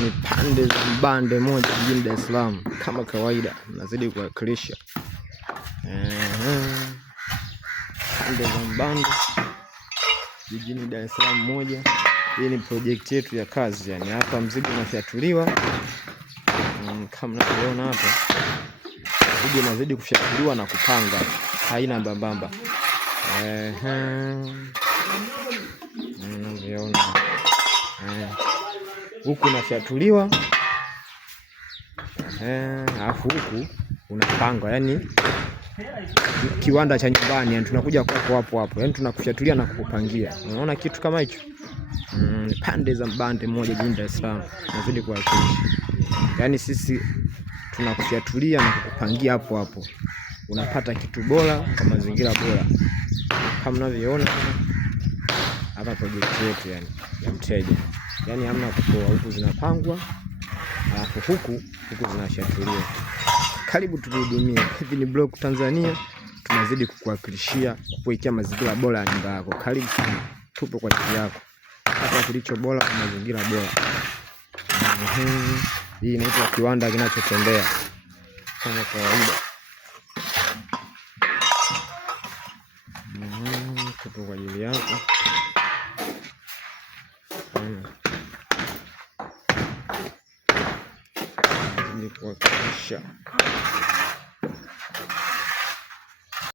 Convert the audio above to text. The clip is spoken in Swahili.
ni pande za Mbande moja jijini Dar es Salaam. Kama kawaida nazidi kuwakilisha pande za Mbande jijini Dar es Salaam moja. Hii ni project yetu ya kazi, yani hapa mzigo unafyatuliwa kama unavyoona hapa. Mzigo unazidi kufyatuliwa na kupanga, haina mbambamba. Unavyoona huku unafyatuliwa, alafu huku unapanga, yani kiwanda cha nyumbani, yani tunakuja kwako hapo, yani tunakufyatulia na kukupangia. Unaona kitu kama hicho? Pande za Mbande moja jijini Dar es Salaam nazidi kuwakilisha. Yani sisi tunakufyatulia na kukupangia hapo, unapata kitu bora kwa mazingira bora. Kama unavyoona hapa project yetu, yani ya mteja, yani hamna kupoa. Huku zinapangwa, alafu huku zinafyatuliwa. Karibu tuhudumie. Hivi ni Block Tanzania, tunazidi kukuhakikishia, kukuwekea mazingira bora ya nyumba yako. Karibu sana, tupo kwa ajili yako. Hapa kilicho bora kwa mazingira bora. Hii inaitwa kiwanda kinachotembea kama kawaida. Tupo kwa ajili yako. Ni kuhakikisha